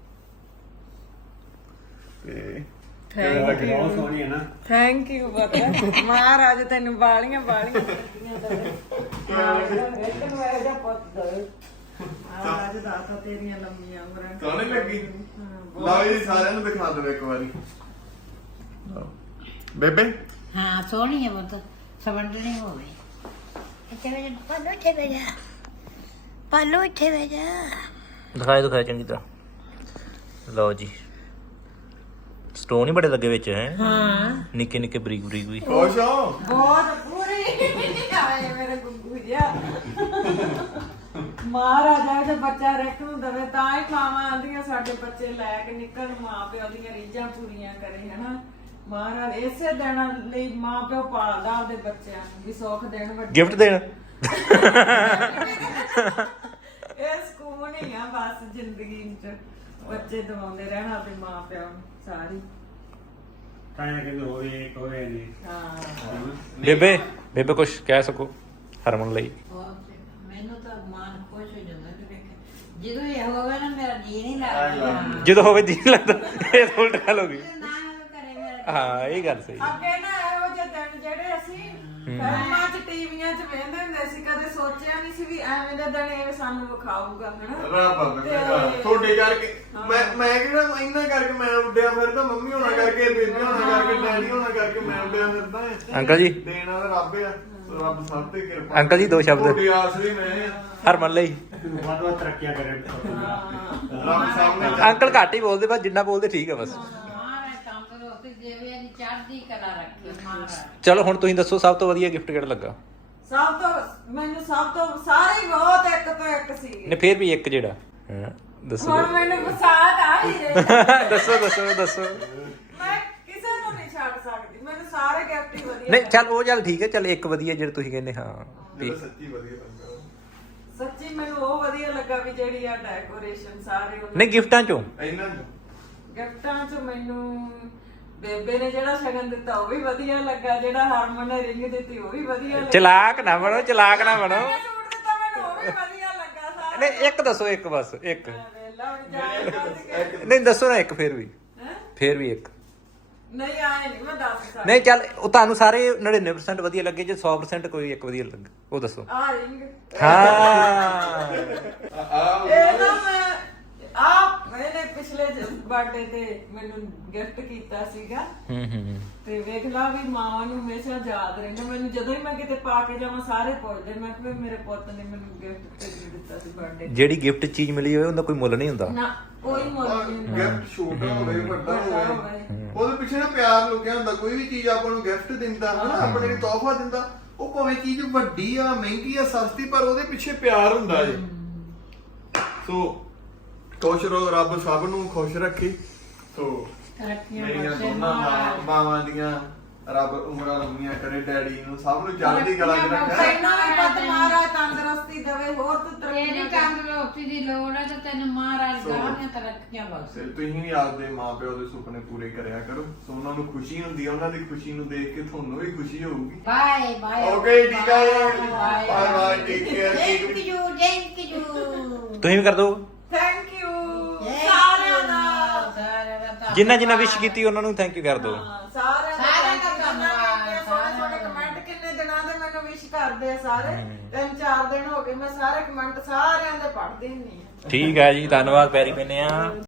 [SPEAKER 2] ਤੇ
[SPEAKER 5] ਥੈਂਕ ਯੂ
[SPEAKER 4] ਬਹੁਤ ਸੋਹਣੀ ਹੈ ਨਾ।
[SPEAKER 5] ਥੈਂਕ ਯੂ ਬਤਾ ਮਹਾਰਾਜ ਤੈਨੂੰ ਬਾਲੀਆਂ ਬਾਲੀਆਂ ਦਿੱਤੀਆਂ ਤੇਰੇ ਤੈਨੂੰ ਇਹ ਜਿਹਾ ਪੁੱਤ ਦੇ ਮਹਾਰਾਜ ਦਾਤਾ ਤੇਰੀਆਂ ਲੰਮੀਆਂ ਉਮਰਾਂ
[SPEAKER 2] ਸੋਹਣੀ ਲੱਗੀ।
[SPEAKER 5] ਹਾਂ, ਬਹੁਤ
[SPEAKER 2] ਲਓ ਜੀ ਸਾਰਿਆਂ ਨੂੰ ਦਿਖਾ ਦਿਓ ਇੱਕ ਵਾਰੀ। ਲਓ। ਬੇਬੇ
[SPEAKER 1] ਹਾਂ ਸੋਹਣੀ ਹੈ ਬਹੁਤ ਸਵੰਡਣੀ ਹੋਵੇ। ਇੱਥੇ ਵੇ ਪਾਲੋ ਇੱਥੇ ਵੇ ਜਾ ਪਾਲੋ ਇੱਥੇ ਵੇ ਜਾ।
[SPEAKER 3] ਦਿਖਾਏ ਦਿਖਾਏ ਚੰਗੀ ਤਰ੍ਹਾਂ। ਲਓ ਜੀ ਸਟੋਨ ਹੀ ਬੜੇ ਲੱਗੇ ਵਿੱਚ ਹੈ।
[SPEAKER 5] ਹਾਂ
[SPEAKER 3] ਨਿੱਕੇ ਨਿੱਕੇ ਬਰੀਕ ਬਰੀਕ ਵੀ।
[SPEAKER 2] ਖੁਸ਼ ਹੋ?
[SPEAKER 5] ਬਹੁਤ ਪੂਰੀ ਆਏ ਮੇਰੇ ਗੁੱਗੂ ਜਿਹਾ ਮਹਾਰਾਜਾ ਦਾ ਬੱਚਾ ਰੱਖ ਨੂੰ ਦਵੇ ਤਾਂ ਹੀ ਮਾਵਾਂ ਆਂਦੀਆਂ ਸਾਡੇ ਬੱਚੇ ਲੈ ਕੇ ਨਿਕਲ ਮਾਂ ਪਿਓ ਦੀਆਂ ਰੀਝਾਂ ਪੂਰੀਆਂ ਕਰੇ ਹਨਾ। ਮਹਾਰਾਜ ਇਸੇ ਦਿਨ ਲਈ ਮਾਂ ਪਿਓ ਪਾਲਦਾ ਆਪਦੇ ਬੱਚਿਆਂ ਨੂੰ ਵੀ ਸੁੱਖ ਦੇਣ ਵੱਡੇ
[SPEAKER 3] ਗਿਫਟ ਦੇਣ।
[SPEAKER 5] ਇਹ ਸਕੂਨ ਹੀ ਆ ਬਸ ਜ਼ਿੰਦਗੀ ਚ ਬੱਚੇ ਦਵਾਉਂਦੇ ਰਹਿਣਾ ਆਪਦੇ ਮਾਂ ਪਿਓ ਨੂੰ ਸਾਰੀ।
[SPEAKER 4] ਤਾਂ ਇਹ ਕਹਿੰਦੇ ਹੋਏ ਕੋਈ ਨਹੀਂ।
[SPEAKER 5] ਹਾਂ
[SPEAKER 3] ਬੇਬੇ ਬੇਬੇ ਕੁਛ ਕਹਿ ਸਕੋ ਹਰਮਨ ਲਈ।
[SPEAKER 1] ਮੈਨੂੰ ਤਾਂ ਮਨ ਖੁਸ਼ ਹੋ ਜਾਂਦਾ ਕਿ ਦੇਖ ਜਦੋਂ ਇਹ ਹੋਵੇ ਨਾ ਮੇਰਾ ਜੀ ਨਹੀਂ ਲੱਗਦਾ।
[SPEAKER 3] ਜਦੋਂ ਹੋਵੇ ਜੀ ਲੱਗਦਾ ਇਹ ਤਾਂ ਉਲਟ ਗੱਲ ਹੋ ਗਈ।
[SPEAKER 1] ਨਾ ਕਰੇ ਮੇਰਾ
[SPEAKER 3] ਹਾਂ ਇਹ ਗੱਲ ਸਹੀ।
[SPEAKER 5] ਅੱਗੇ ਨਾ ਇਹੋ ਜਿਹੇ ਦਿਨ ਜਿਹੜੇ ਅਸੀਂ ਫਿਲਮਾਂ 'ਚ ਟੀਵੀਆਂ 'ਚ ਵੇਖਦੇ ਹੁੰਦੇ ਸੀ ਕਦੇ ਸੋਚਿਆ ਨਹੀਂ ਸੀ ਵੀ ਐਵੇਂ ਦਾ ਦਿਨ ਇਹ ਸਾਨੂੰ ਵਿਖਾਊਗਾ ਹਨਾ।
[SPEAKER 2] ਰੱਬ ਬੇਬੇ ਤੁਹਾਡੇ ਕਰਕੇ ਮੈਂ ਮੈਂ ਕਿਹੜਾ ਇੰਨਾ ਕਰਕੇ ਮੈਂ ਉੱਡਿਆ ਫਿਰਦਾ। ਮੰਮੀ ਹੋਣਾ ਕਰਕੇ ਬੇਬੇ ਹੋਣਾ ਕਰਕੇ ਡੈਡੀ ਹੋਣਾ ਕਰਕੇ ਮੈਂ ਉੱਡਿਆ ਫਿਰਦਾ।
[SPEAKER 3] ਅੰਕਲ ਜੀ
[SPEAKER 2] ਦੇਣ ਵਾਲਾ ਰੱਬ ਆ। ਰੱਬ ਸਭ ਤੇ ਕਿਰਪਾ।
[SPEAKER 3] ਅੰਕਲ ਜੀ ਦੋ ਸ਼ਬਦ
[SPEAKER 2] ਤੁਹਾਡੀ ਆਸਰੀ ਮੈਂ ਆ।
[SPEAKER 3] ਹਰਮਨ ਲਈ।
[SPEAKER 4] ਵੱਧ ਵੱਧ ਤਰੱਕੀਆਂ ਕਰੇ।
[SPEAKER 2] ਰੱਬ ਸਾਹਮਣੇ
[SPEAKER 3] ਅੰਕਲ ਘੱਟ ਹੀ ਬੋਲਦੇ ਬਸ ਜਿੰਨਾ ਬੋਲਦੇ ਠੀਕ ਹੈ ਬਸ।
[SPEAKER 1] ਮਹਾਰਾਜ ਤੰਦਰੁਸਤੀ ਦੇਵੇ ਇਹਦੀ ਚੜ੍ਹਦੀ ਕਲਾ ਰੱਖੇ ਮਹਾਰਾਜ।
[SPEAKER 3] ਚਲੋ ਹੁਣ ਤੁਸੀਂ ਦੱਸੋ ਸਭ ਤੋਂ ਵਧੀਆ ਗਿਫਟ ਕਿਹੜਾ ਲੱਗਾ?
[SPEAKER 5] ਸਭ ਤੋਂ ਮੈਨੂੰ ਸਭ ਤੋਂ ਸਾਰੇ ਹੀ ਬਹੁਤ ਇੱਕ ਤੋਂ ਇੱਕ ਸੀਗੇ।
[SPEAKER 3] ਨੇ ਫੇਰ ਵੀ ਇੱਕ ਜਿਹੜਾ ਹਾਂ ਦੱਸੋ।
[SPEAKER 5] ਹੁਣ ਮੈਨੂੰ ਪਸੰਦ ਆ ਹੀ ਰਿਹਾ।
[SPEAKER 3] ਦੱਸੋ ਦੱਸੋ ਦੱਸੋ।
[SPEAKER 5] ਮੈਂ ਕਿਸੇ ਨੂੰ ਨਹੀਂ ਛੱਡ ਸਕਦੀ। ਮੈਨੂੰ ਸਾਰੇ ਗਿਫਟ ਹੀ ਵਧੀਆ
[SPEAKER 3] ਨਹੀਂ ਚੱਲ ਉਹ ਚੱਲ ਠੀਕ ਹੈ ਚੱਲ ਇੱਕ ਵਧੀਆ ਜਿਹੜਾ ਤੁਸੀਂ ਕਹਿੰਦੇ ਹਾਂ ਵੀ
[SPEAKER 2] ਜਿਹੜਾ ਸੱਚੀ ਵਧੀਆ ਲੱਗਾ।
[SPEAKER 5] ਸੱਚੀ ਮੈਨੂੰ ਉਹ ਵਧੀਆ ਲੱਗਾ ਵੀ ਜਿਹੜੀ ਆ ਡੈਕੋਰੇਸ਼ਨ ਸਾਰੇ ਉਹਨਾਂ
[SPEAKER 3] ਨਹੀਂ ਗਿਫਟਾਂ ਚੋਂ
[SPEAKER 2] ਇਹਨਾਂ
[SPEAKER 5] ਗਿਫਟਾਂ 'ਚ ਮੈਨੂੰ ਬੇਬੇ ਨੇ ਜਿਹੜਾ ਸ਼ਗਨ ਦਿੱਤਾ ਉਹ ਵੀ ਵਧੀਆ ਲੱਗਾ। ਜਿਹੜਾ ਹਰਮਨ ਨੇ ਰਿੰਗ ਦਿੱਤੀ ਉਹ ਵੀ ਵਧੀਆ ਲੱਗਾ।
[SPEAKER 3] ਚਲਾਕ ਨਾ ਬਣੋ ਚਲਾਕ ਨਾ ਬਣੋ।
[SPEAKER 5] ਮੈਂ ਸੂਟ ਦਿੱਤਾ ਮੈਨੂੰ ਉਹ ਵੀ ਵਧੀਆ ਲੱਗਾ ਸਾਰਾ।
[SPEAKER 3] ਨਹੀਂ ਇੱਕ ਦੱਸੋ ਇੱਕ ਬਸ ਇੱਕ।
[SPEAKER 5] ਵੇਲਾ ਹੁਣ ਜਾਣ ਕਰਕੇ
[SPEAKER 3] ਨਹੀਂ ਦੱਸੋ ਨਾ ਇੱਕ ਫੇਰ ਵੀ
[SPEAKER 5] ਹੈਂ?
[SPEAKER 3] ਫੇਰ ਵੀ ਇੱਕ।
[SPEAKER 5] ਨਹੀਂ ਆਏ ਨਹੀਂ ਮੈਂ ਦੱਸ ਸਕਦੀ।
[SPEAKER 3] ਨਹੀਂ ਚੱਲ ਉਹ ਤੁਹਾਨੂੰ ਸਾਰੇ ਨੜਿਨਵੇਂ ਪਰਸੈਂਟ ਵਧੀਆ ਲੱਗੇ ਜੇ ਸੌ ਪਰਸੈਂਟ ਕੋਈ ਇੱਕ ਵਧੀਆ ਲੱਗਾ ਉਹ ਦੱਸੋ।
[SPEAKER 5] ਆ ਰਿੰਗ
[SPEAKER 3] ਹਾਂ
[SPEAKER 2] ਆ
[SPEAKER 5] ਇਹ ਨਾ ਮੈਂ ਆ ਮੈਨੇ ਪਿਛਲੇ ਬਰਥਡੇ ਤੇ ਮੈਨੂੰ ਗਿਫਟ ਕੀਤਾ ਸੀਗਾ।
[SPEAKER 3] ਹੂੰ ਹੂੰ
[SPEAKER 5] ਤੇ ਵੇਖ ਲਾ ਵੀ ਮਾਵਾਂ ਨੂੰ ਹਮੇਸ਼ਾ ਯਾਦ ਰਹਿੰਦਾ। ਮੈਨੂੰ ਜਦੋਂ ਹੀ ਮੈਂ ਕਿਤੇ ਪਾ ਕੇ ਜਾਵਾਂ ਸਾਰੇ ਪੁੱਛਦੇ ਮੈਂ ਕਿ ਮੇਰੇ ਪੁੱਤ ਨੇ ਮੈਨੂੰ ਗਿਫਟ ਭੇਜ ਦਿੱਤਾ ਸੀ ਬਰਥਡੇ।
[SPEAKER 3] ਜਿਹੜੀ ਗਿਫਟ ਚੀਜ਼ ਮਿਲੀ ਹੋਵੇ ਉਹਦਾ ਕੋਈ ਮੁੱਲ ਨਹੀਂ ਹੁੰਦਾ।
[SPEAKER 5] ਨਾ ਕੋਈ ਮੁੱਲ ਨਹੀਂ ਹੁੰਦਾ।
[SPEAKER 2] ਗਿਫਟ ਛੋਟਾ ਹੋਵੇ ਵੱਡਾ
[SPEAKER 5] ਵੱਡਾ
[SPEAKER 2] ਹੋਵੇ
[SPEAKER 5] ਹੋਵੇ।
[SPEAKER 2] ਉਹਦੇ ਪਿੱਛੇ ਨਾ ਪਿਆਰ ਲੁਕਿਆ ਹੁੰਦਾ। ਕੋਈ ਵੀ ਚੀਜ਼ ਆਪਾਂ ਨੂੰ ਗਿਫਟ ਦਿੰਦਾ ਹਨਾ ਆਪਣੇ ਲਈ ਤੋਹਫਾ ਦਿੰਦਾ ਉਹ ਭਾਵੇਂ ਚੀਜ਼ ਵੱਡੀ ਆ ਮਹਿੰਗੀ ਆ ਸਸਤੀ ਪਰ ਉਹਦੇ ਪਿੱਛੇ ਪਿਆਰ ਹੁੰਦਾ ਜੀ। ਸੋ ਖੁਸ਼ ਰਹੋ ਰੱਬ ਸਭ ਨੂੰ ਖੁਸ਼ ਰੱਖੇ। ਸੋ
[SPEAKER 1] ਤਰੱਕੀਆਂ
[SPEAKER 2] ਮੇਰੀਆਂ
[SPEAKER 1] ਬਖਸ਼ੇ
[SPEAKER 2] ਦੋਨਾਂ ਮਾਂ-
[SPEAKER 1] ਮਹਾਰਾਜ।
[SPEAKER 2] ਮਾਵਾਂ ਦੀਆਂ ਰੱਬ ਉਮਰਾਂ ਲੰਮੀਆਂ ਕਰੇ। ਡੈਡੀ ਨੂੰ ਸਭ ਨੂੰ ਚੜ੍ਹਦੀ ਕਲਾ ਚ ਰੱਖੇ।
[SPEAKER 5] ਤੈਨੂੰ ਵੀ ਪੁੱਤ ਮਹਾਰਾਜ ਤੰਦਰੁਸਤੀ ਦੇਵੇ ਹੋਰ ਤੂੰ
[SPEAKER 1] ਤੇਰੀ
[SPEAKER 5] ਤਰੱਕੀ
[SPEAKER 1] ਤੰਦਰੁਸਤੀ ਦੀ ਲੋੜ ਹੈ ਤੇ ਤੈਨੂੰ ਮਹਾਰਾਜ ਗਾਹਾਂ ਤਰੱਕੀਆਂ ਬਖਸ਼ੇ।
[SPEAKER 2] ਤੇ ਤੁਸੀਂ ਵੀ ਆਪਦੇ ਮਾਪਿਓ ਦੇ ਸੁਪਨੇ ਪੂਰੇ ਕਰਿਆ ਕਰੋ। ਸੋ ਉਹਨਾਂ ਨੂੰ ਖੁਸ਼ੀ ਹੁੰਦੀ ਹੈ। ਉਹਨਾਂ ਦੀ ਖੁਸ਼ੀ ਨੂੰ ਦੇਖ ਕੇ ਤੁਹਾਨੂੰ ਵੀ ਖੁਸ਼ੀ ਹੋਊਗੀ।
[SPEAKER 1] Bye bye.
[SPEAKER 2] ਓਕੇ ਠੀਕ ਹੈ
[SPEAKER 1] bye
[SPEAKER 2] bye bye take care.
[SPEAKER 1] Thank you thank you.
[SPEAKER 3] ਤੁਸੀਂ ਵੀ ਕਰ ਦੋ
[SPEAKER 5] ਥੈਂਕ ਯੂ ਸਾਰਿਆਂ ਦਾ।
[SPEAKER 1] ਸਾਰਿਆਂ ਦਾ ਧੰਨਵਾਦ।
[SPEAKER 3] ਜਿੰਨਾ ਜਿੰਨਾ ਵਿਸ਼ ਕੀਤੀ ਉਹਨਾਂ ਨੂੰ ਥੈਂਕ ਯੂ ਕਰ ਦੋ।
[SPEAKER 5] ਹਾਂ, ਸਾਰਿਆਂ ਦਾ
[SPEAKER 1] ਸਾਰਿਆਂ
[SPEAKER 5] thank
[SPEAKER 1] ਦਾ
[SPEAKER 5] you। ਜਿਨ੍ਹਾਂ ਨੇ
[SPEAKER 1] ਧੰਨਵਾਦ,
[SPEAKER 5] ਇੰਨੇ ਸੋਹਣੇ ਸੋਹਣੇ
[SPEAKER 1] ਸਾਰਿਆਂ ਦਾ।
[SPEAKER 5] ਕਮੈਂਟ ਕਿੰਨੇ ਦਿਨਾਂ ਦੇ ਮੈਨੂੰ ਵਿਸ਼ ਕਰਦੇ ਆ ਸਾਰੇ। ਤਿੰਨ ਚਾਰ ਦਿਨ ਹੋ ਗਏ ਮੈਂ ਸਾਰੇ ਕਮੈਂਟ ਸਾਰਿਆਂ ਦੇ ਪੜ੍ਹਦੀ ਹੁੰਦੀ ਆ।
[SPEAKER 3] ਠੀਕ ਹੈ ਜੀ ਧੰਨਵਾਦ ਪੈਰੀ ਪੈਨੇ ਆ।